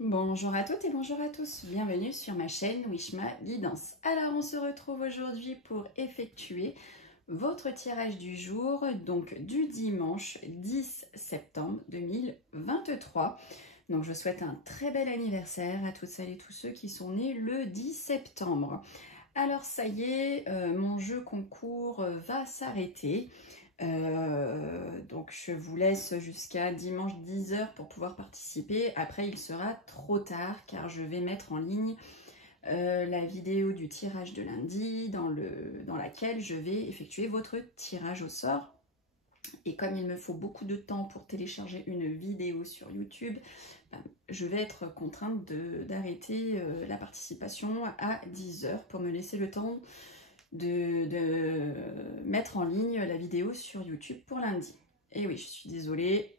Bonjour à toutes et bonjour à tous, bienvenue sur ma chaîne Wishma Guidance. Alors on se retrouve aujourd'hui pour effectuer votre tirage du jour, donc du dimanche 10 septembre 2023. Donc je souhaite un très bel anniversaire à toutes celles et tous ceux qui sont nés le 10 septembre. Alors ça y est, mon jeu concours va s'arrêter. Donc je vous laisse jusqu'à dimanche 10 h pour pouvoir participer. Après il sera trop tard car je vais mettre en ligne la vidéo du tirage de lundi dans laquelle je vais effectuer votre tirage au sort. Et comme il me faut beaucoup de temps pour télécharger une vidéo sur YouTube, je vais être contrainte d'arrêter la participation à 10 h pour me laisser le temps de mettre en ligne la vidéo sur YouTube pour lundi. Et oui, je suis désolée,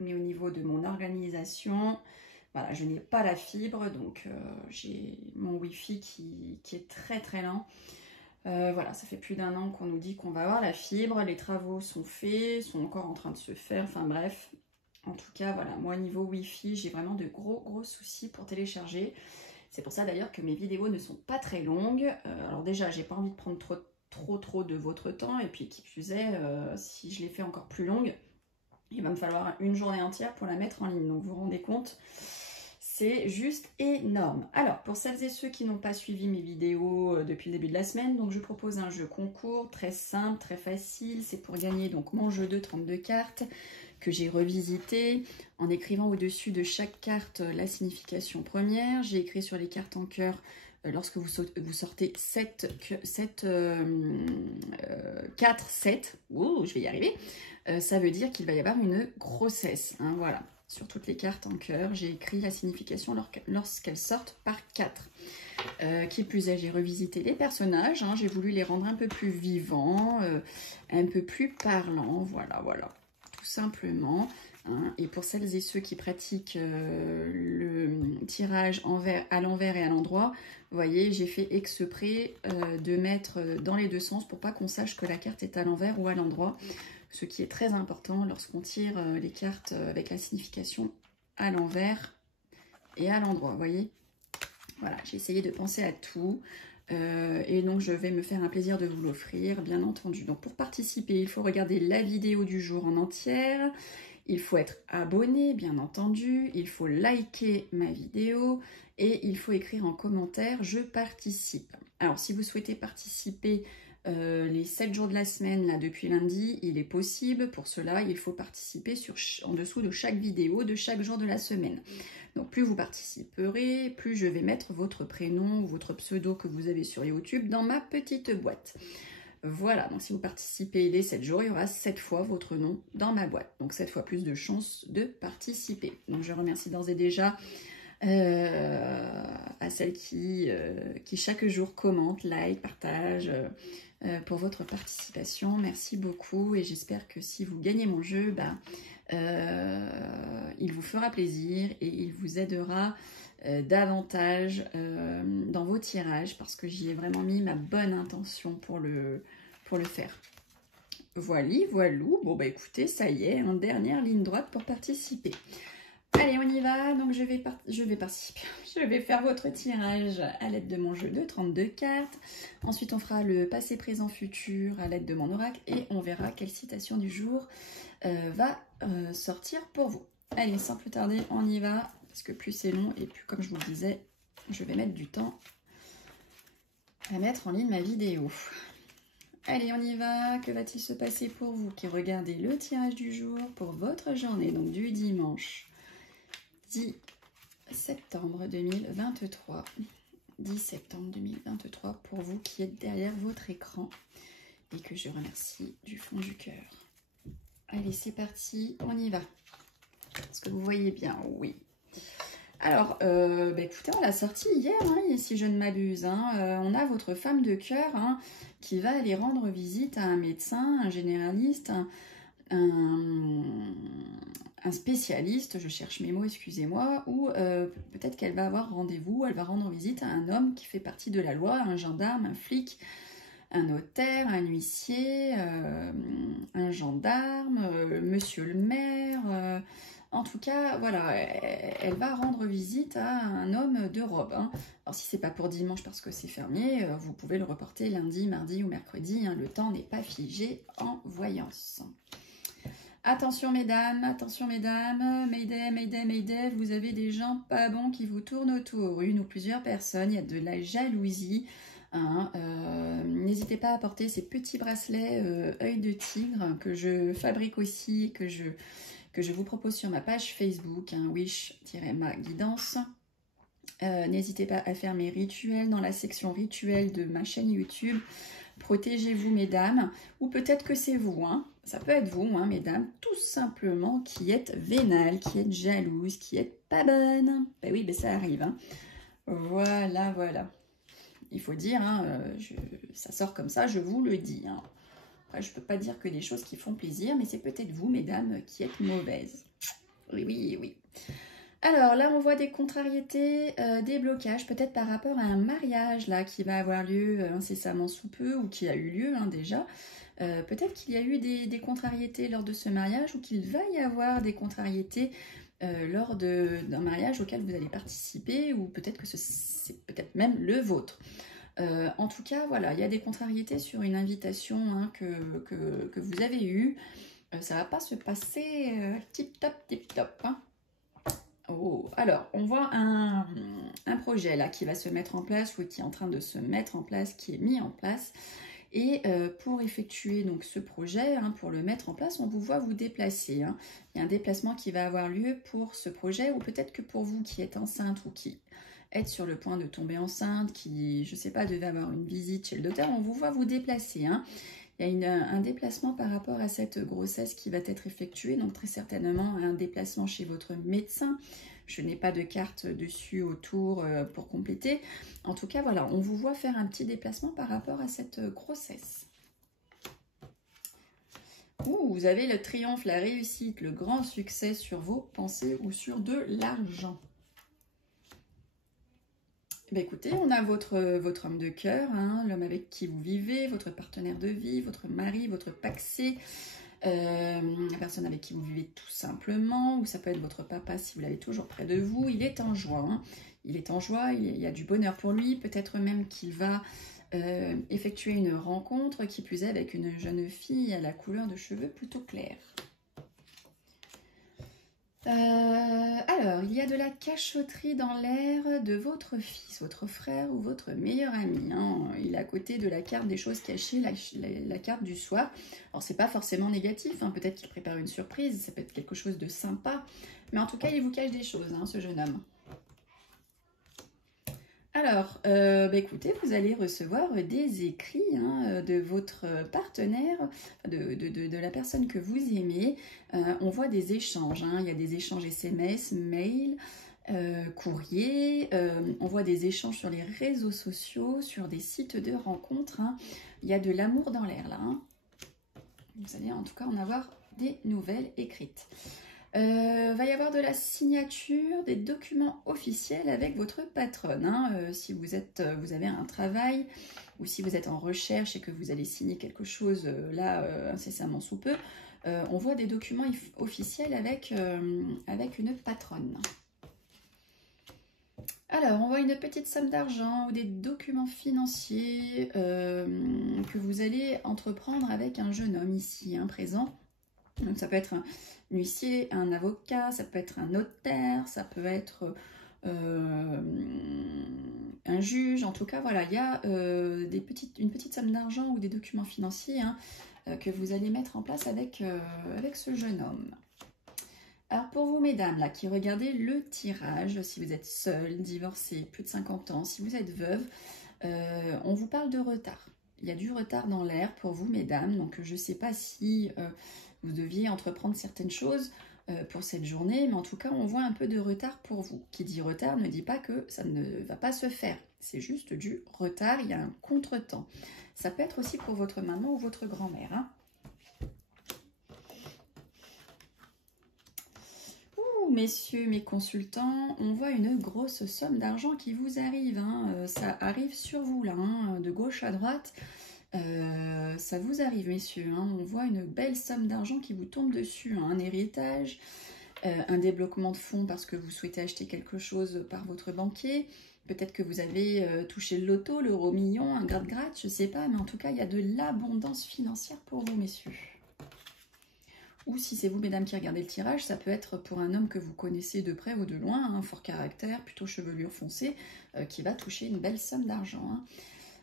mais au niveau de mon organisation, voilà, je n'ai pas la fibre, donc j'ai mon Wi-Fi qui est très très lent. Voilà, ça fait plus d'1 an qu'on nous dit qu'on va avoir la fibre, les travaux sont faits, sont encore en train de se faire, enfin bref. En tout cas, voilà, moi niveau Wi-Fi, j'ai vraiment de gros soucis pour télécharger. C'est pour ça d'ailleurs que mes vidéos ne sont pas très longues. Alors déjà, j'ai pas envie de prendre trop de votre temps. Et puis qui plus est, si je les fais encore plus longues, il va me falloir une journée entière pour la mettre en ligne. Donc vous vous rendez compte, c'est juste énorme. Alors, pour celles et ceux qui n'ont pas suivi mes vidéos depuis le début de la semaine, donc je propose un jeu concours très simple, très facile. C'est pour gagner donc mon jeu de 32 cartes que j'ai revisité en écrivant au-dessus de chaque carte la signification première. J'ai écrit sur les cartes en cœur lorsque vous sortez 4, 7, oh, je vais y arriver, ça veut dire qu'il va y avoir une grossesse, hein, voilà. Sur toutes les cartes en cœur, j'ai écrit la signification lorsqu'elles sortent par 4. Qui plus est, j'ai revisité les personnages, hein, j'ai voulu les rendre un peu plus vivants, un peu plus parlants, voilà, tout simplement. Hein. Et pour celles et ceux qui pratiquent le tirage à l'envers et à l'endroit, vous voyez, j'ai fait exprès de mettre dans les deux sens pour pas qu'on sache que la carte est à l'envers ou à l'endroit. Ce qui est très important lorsqu'on tire les cartes avec la signification à l'envers et à l'endroit, vous voyez. Voilà, j'ai essayé de penser à tout. Et donc, je vais me faire un plaisir de vous l'offrir, bien entendu. Donc, pour participer, il faut regarder la vidéo du jour en entière. Il faut être abonné, bien entendu. Il faut liker ma vidéo. Et il faut écrire en commentaire « Je participe ». Alors, si vous souhaitez participer les 7 jours de la semaine, là, depuis lundi, il est possible. Pour cela, il faut participer en dessous de chaque vidéo de chaque jour de la semaine. Donc, plus vous participerez, plus je vais mettre votre prénom ou votre pseudo que vous avez sur YouTube dans ma petite boîte. Voilà, donc si vous participez les 7 jours, il y aura 7 fois votre nom dans ma boîte. Donc, 7 fois plus de chances de participer. Donc, je remercie d'ores et déjà à celles qui chaque jour commentent, like, partagent pour votre participation. Merci beaucoup et j'espère que si vous gagnez mon jeu, il vous fera plaisir et il vous aidera davantage dans vos tirages parce que j'y ai vraiment mis ma bonne intention pour le faire. Voilou. Bon, bah écoutez, ça y est, en dernière ligne droite pour participer. Allez, on y va. Donc, je vais participer. Je vais faire votre tirage à l'aide de mon jeu de 32 cartes. Ensuite, on fera le passé, présent, futur à l'aide de mon oracle. Et on verra quelle citation du jour va sortir pour vous. Allez, sans plus tarder, on y va. Parce que plus c'est long et plus, comme je vous le disais, je vais mettre du temps à mettre en ligne ma vidéo. Allez, on y va. Que va-t-il se passer pour vous qui regardez le tirage du jour pour votre journée, donc du dimanche 10 septembre 2023. 10 septembre 2023 pour vous qui êtes derrière votre écran et que je remercie du fond du cœur. Allez, c'est parti, on y va. Est-ce que vous voyez bien? Oui. Alors, écoutez, on l'a sorti hier, hein, si je ne m'abuse. Hein, on a votre femme de cœur hein, qui va aller rendre visite à un médecin, un généraliste, un spécialiste, je cherche mes mots, excusez-moi, ou peut-être qu'elle va avoir rendez-vous, elle va rendre visite à un homme qui fait partie de la loi, un gendarme, un flic, un notaire, un huissier, un gendarme, monsieur le maire, En tout cas, voilà, elle va rendre visite à un homme de robe. Hein. Alors si c'est pas pour dimanche parce que c'est fermé, vous pouvez le reporter lundi, mardi ou mercredi. Hein. Le temps n'est pas figé en voyance. Attention mesdames, Mayday, Mayday, Mayday, vous avez des gens pas bons qui vous tournent autour, une ou plusieurs personnes, il y a de la jalousie. Hein, n'hésitez pas à porter ces petits bracelets œil de tigre que je fabrique aussi, que je vous propose sur ma page Facebook, hein, wish-ma guidance. N'hésitez pas à faire mes rituels dans la section rituels de ma chaîne YouTube. Protégez-vous mesdames, ou peut-être que c'est vous, hein. Ça peut être vous, hein, mesdames, tout simplement qui êtes vénales, qui êtes jalouses, qui êtes pas bonnes. Ben oui, ben ça arrive. Hein. Voilà, voilà. Il faut dire, hein, ça sort comme ça, je vous le dis. Hein. Après, je ne peux pas dire que des choses qui font plaisir, mais c'est peut-être vous, mesdames, qui êtes mauvaises. Oui, oui, oui. Alors là, on voit des contrariétés, des blocages, peut-être par rapport à un mariage là qui va avoir lieu incessamment sous peu ou qui a eu lieu hein, déjà. Peut-être qu'il y a eu des contrariétés lors de ce mariage ou qu'il va y avoir des contrariétés lors d'un mariage auquel vous allez participer ou peut-être que c'est peut-être même le vôtre. En tout cas, voilà, il y a des contrariétés sur une invitation hein, que vous avez eue. Ça ne va pas se passer tip-top, hein. Oh, alors, on voit un projet là qui va se mettre en place ou qui est en train de se mettre en place, qui est mis en place. Et pour effectuer donc ce projet, hein, pour le mettre en place, on vous voit vous déplacer. Hein. Il y a un déplacement qui va avoir lieu pour ce projet ou peut-être que pour vous qui êtes enceinte ou qui êtes sur le point de tomber enceinte, qui, je ne sais pas, devait avoir une visite chez le docteur, on vous voit vous déplacer. Hein. Il y a un déplacement par rapport à cette grossesse qui va être effectuée, donc très certainement un déplacement chez votre médecin. Je n'ai pas de carte dessus autour pour compléter. En tout cas, voilà, on vous voit faire un petit déplacement par rapport à cette grossesse. Ouh, vous avez le triomphe, la réussite, le grand succès sur vos pensées ou sur de l'argent. Ben écoutez, on a votre homme de cœur, hein, l'homme avec qui vous vivez, votre partenaire de vie, votre mari, votre paxé, la personne avec qui vous vivez tout simplement, ou ça peut être votre papa si vous l'avez toujours près de vous. Il est en joie, hein. Il est en joie, il y a du bonheur pour lui, peut-être même qu'il va effectuer une rencontre, qui plus est avec une jeune fille à la couleur de cheveux plutôt claire. Alors, il y a de la cachotterie dans l'air de votre fils, votre frère ou votre meilleur ami. Hein. Il est à côté de la carte des choses cachées, la carte du soir. Alors, c'est pas forcément négatif, hein. Peut-être qu'il prépare une surprise, ça peut être quelque chose de sympa. Mais en tout cas, il vous cache des choses, hein, ce jeune homme. Alors, bah écoutez, vous allez recevoir des écrits hein, de votre partenaire, de la personne que vous aimez. On voit des échanges, hein, il y a des échanges SMS, mail, courrier. On voit des échanges sur les réseaux sociaux, sur des sites de rencontres. Hein. Il y a de l'amour dans l'air là. Hein. Vous allez en tout cas en avoir des nouvelles écrites. Va y avoir de la signature, des documents officiels avec votre patronne. Hein. Si vous avez un travail ou si vous êtes en recherche et que vous allez signer quelque chose là incessamment sous peu, on voit des documents officiels avec une patronne. Alors, on voit une petite somme d'argent ou des documents financiers que vous allez entreprendre avec un jeune homme ici, hein, présent. Donc ça peut être un huissier, un avocat, ça peut être un notaire, ça peut être un juge. En tout cas, voilà, il y a une petite somme d'argent ou des documents financiers hein, que vous allez mettre en place avec ce jeune homme. Alors pour vous mesdames là qui regardez le tirage, si vous êtes seule, divorcée, plus de 50 ans, si vous êtes veuve, on vous parle de retard. Il y a du retard dans l'air pour vous mesdames, donc je ne sais pas si vous deviez entreprendre certaines choses pour cette journée, mais en tout cas on voit un peu de retard pour vous. Qui dit retard ne dit pas que ça ne va pas se faire, c'est juste du retard, il y a un contretemps. Ça peut être aussi pour votre maman ou votre grand-mère. Hein. Messieurs mes consultants, on voit une grosse somme d'argent qui vous arrive, hein. Ça arrive sur vous là, hein, de gauche à droite, ça vous arrive messieurs, hein. On voit une belle somme d'argent qui vous tombe dessus, hein, un héritage, un débloquement de fonds parce que vous souhaitez acheter quelque chose par votre banquier. Peut-être que vous avez touché le loto, l'euro million, un gratte-gratte, je ne sais pas. Mais en tout cas, il y a de l'abondance financière pour vous, messieurs. Ou si c'est vous, mesdames, qui regardez le tirage, ça peut être pour un homme que vous connaissez de près ou de loin, hein, fort caractère, plutôt chevelure foncée, qui va toucher une belle somme d'argent. Hein.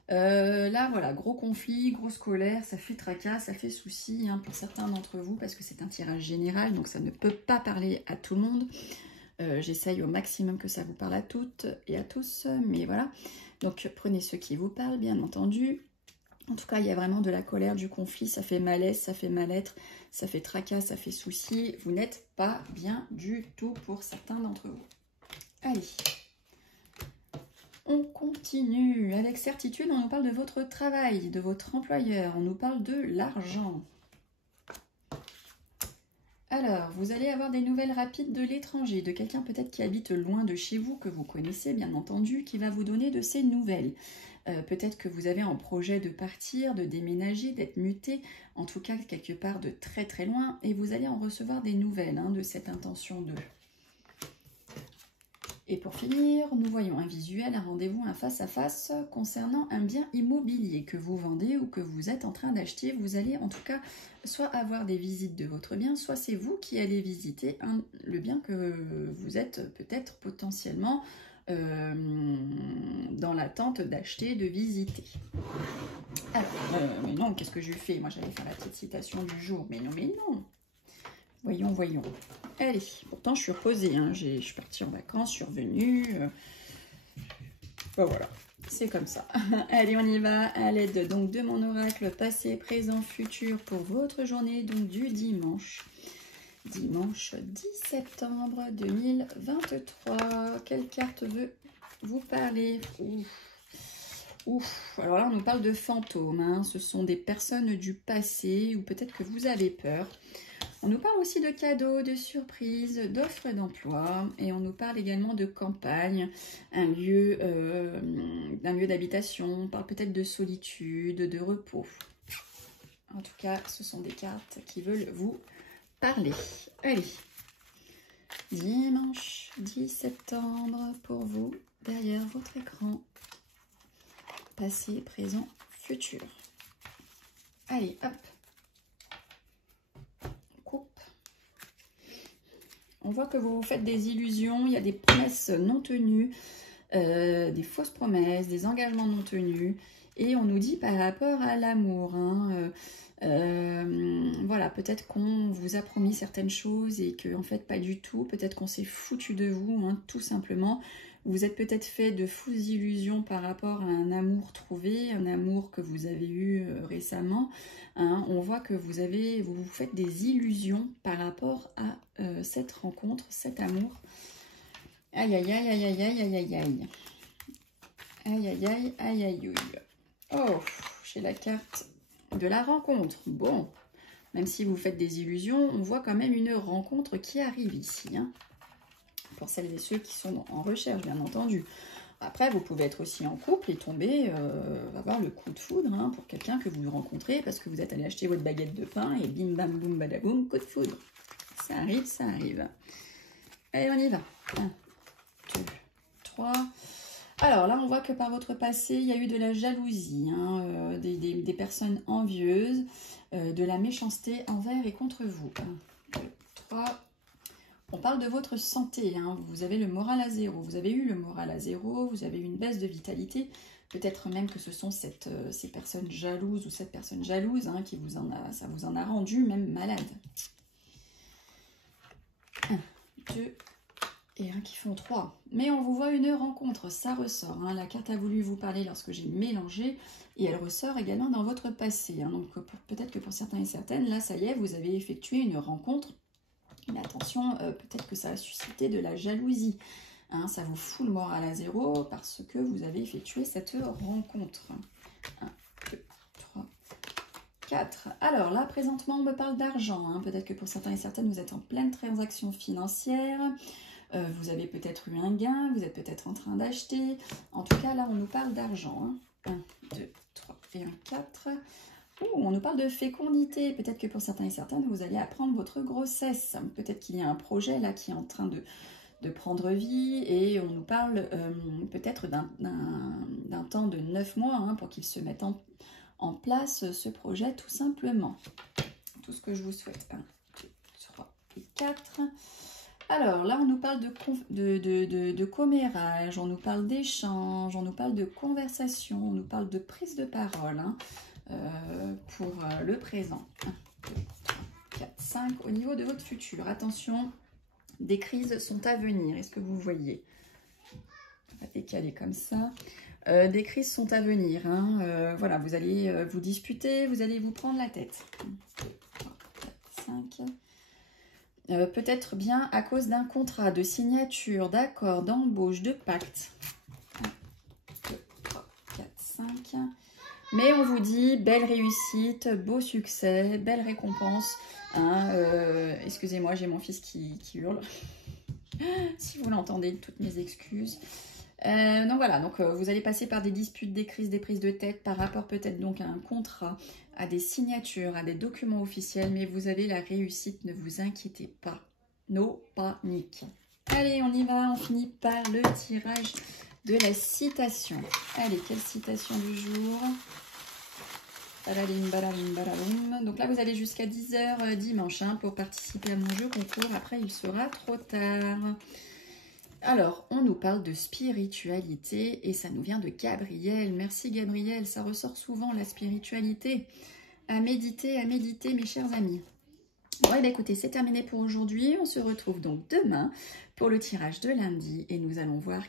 Là, voilà, gros conflit, grosse colère, ça fait tracas, ça fait souci hein, pour certains d'entre vous, parce que c'est un tirage général, donc ça ne peut pas parler à tout le monde. J'essaye au maximum que ça vous parle à toutes et à tous, mais voilà. Donc prenez ceux qui vous parlent, bien entendu. En tout cas, il y a vraiment de la colère, du conflit, ça fait malaise, ça fait mal-être, ça fait tracas, ça fait souci. Vous n'êtes pas bien du tout pour certains d'entre vous. Allez, on continue. Avec certitude, on nous parle de votre travail, de votre employeur, on nous parle de l'argent. Alors, vous allez avoir des nouvelles rapides de l'étranger, de quelqu'un peut-être qui habite loin de chez vous, que vous connaissez bien entendu, qui va vous donner de ces nouvelles. Peut-être que vous avez un projet de partir, de déménager, d'être muté, en tout cas quelque part de très très loin, et vous allez en recevoir des nouvelles hein, de cette intention de. Et pour finir, nous voyons un visuel, un rendez-vous, un face-à-face concernant un bien immobilier que vous vendez ou que vous êtes en train d'acheter. Vous allez en tout cas soit avoir des visites de votre bien, soit c'est vous qui allez visiter le bien que vous êtes peut-être potentiellement dans l'attente d'acheter, de visiter. Alors, mais non, qu'est-ce que je fais? Moi, j'allais faire la petite citation du jour. Mais non, mais non. Voyons, voyons. Allez, pourtant, je suis reposée. Hein. Je suis partie en vacances, je suis revenue. Ben voilà, c'est comme ça. Allez, on y va à l'aide donc de mon oracle passé, présent, futur pour votre journée donc du dimanche. Dimanche 10 septembre 2023. Quelle carte veut vous parler? Ouf. Alors là, on nous parle de fantômes. Hein. Ce sont des personnes du passé ou peut-être que vous avez peur. On nous parle aussi de cadeaux, de surprises, d'offres d'emploi et on nous parle également de campagne, d'un lieu d'habitation. On parle peut-être de solitude, de repos. En tout cas, ce sont des cartes qui veulent vous parler. Allez, dimanche 10 septembre pour vous, derrière votre écran. Passé, présent, futur. Allez, hop. On voit que vous vous faites des illusions, il y a des promesses non tenues, des fausses promesses, des engagements non tenus. Et on nous dit par rapport à l'amour, hein, voilà, peut-être qu'on vous a promis certaines choses et que en fait pas du tout. Peut-être qu'on s'est foutu de vous, hein, tout simplement. Vous êtes peut-être fait de fausses illusions par rapport à un amour trouvé, un amour que vous avez eu récemment. Hein. On voit que vous vous faites des illusions par rapport à cette rencontre, cet amour. Aïe, aïe, aïe, aïe, aïe, aïe, aïe, aïe, aïe. Aïe, aïe, aïe, aïe, aïe, aïe. Oh, j'ai la carte de la rencontre. Bon, même si vous faites des illusions, on voit quand même une rencontre qui arrive ici, hein. Pour celles et ceux qui sont en recherche, bien entendu. Après, vous pouvez être aussi en couple et tomber, avoir le coup de foudre hein, pour quelqu'un que vous rencontrez parce que vous êtes allé acheter votre baguette de pain et bim bam boum badaboum, coup de foudre. Ça arrive, ça arrive. Allez, on y va. 1, 2, 3. Alors là, on voit que par votre passé, il y a eu de la jalousie, hein, des personnes envieuses, de la méchanceté envers et contre vous. 1, 2, 3. On parle de votre santé, hein. Vous avez le moral à zéro, vous avez eu le moral à zéro, vous avez eu une baisse de vitalité, peut-être même que ce sont ces personnes jalouses ou cette personne jalouse hein, ça vous en a rendu même malade. 1, 2 et 1 qui font 3. Mais on vous voit une rencontre, ça ressort. Hein. La carte a voulu vous parler lorsque j'ai mélangé et elle ressort également dans votre passé. Hein. Donc peut-être que pour certains et certaines, là ça y est, vous avez effectué une rencontre. Mais attention, peut-être que ça a suscité de la jalousie. Hein, ça vous fout le moral à zéro parce que vous avez effectué cette rencontre. 1, 2, 3, 4. Alors là, présentement, on me parle d'argent. Hein. Peut-être que pour certains et certaines, vous êtes en pleine transaction financière. Vous avez peut-être eu un gain, vous êtes peut-être en train d'acheter. En tout cas, là, on nous parle d'argent. Hein. 1, 2, 3 et 1, 4. On nous parle de fécondité. Peut-être que pour certains et certaines, vous allez apprendre votre grossesse. Peut-être qu'il y a un projet là qui est en train de prendre vie et on nous parle peut-être d'un temps de 9 mois hein, pour qu'il se mette en place ce projet tout simplement. Tout ce que je vous souhaite. 1, 2, 3 et 4. Alors là, on nous parle de commérage, on nous parle d'échange, on nous parle de conversation, on nous parle de prise de parole hein, pour le présent. 1, 2, 3, 4, 5. Au niveau de votre futur, attention, des crises sont à venir. Est-ce que vous voyez? On va décaler comme ça. Des crises sont à venir. Hein. Voilà, vous allez vous disputer, vous allez vous prendre la tête. 1, 2, 3, 4, 5. Peut-être bien à cause d'un contrat, de signature, d'accord, d'embauche, de pacte. 1, 2, 3, 4, 5. Mais on vous dit belle réussite, beau succès, belle récompense. Hein, excusez-moi, j'ai mon fils qui hurle. Si vous l'entendez, toutes mes excuses. Donc voilà, donc, vous allez passer par des disputes, des crises, des prises de tête par rapport peut-être donc à un contrat, à des signatures, à des documents officiels, mais vous avez la réussite, ne vous inquiétez pas. No panique. Allez, on y va, on finit par le tirage de la citation. Allez, quelle citation du jour? Balalim, balalim, balalim. Donc là, vous allez jusqu'à 10 h dimanche hein, pour participer à mon jeu concours. Après, il sera trop tard. Alors, on nous parle de spiritualité et ça nous vient de Gabriel. Merci Gabriel, ça ressort souvent la spiritualité. À méditer, mes chers amis. Bon, et bien écoutez, c'est terminé pour aujourd'hui. On se retrouve donc demain pour le tirage de lundi et nous allons voir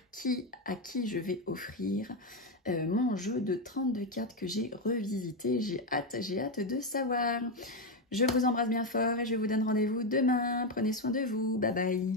à qui je vais offrir mon jeu de 32 cartes que j'ai revisité. J'ai hâte de savoir. Je vous embrasse bien fort et je vous donne rendez-vous demain. Prenez soin de vous. Bye bye.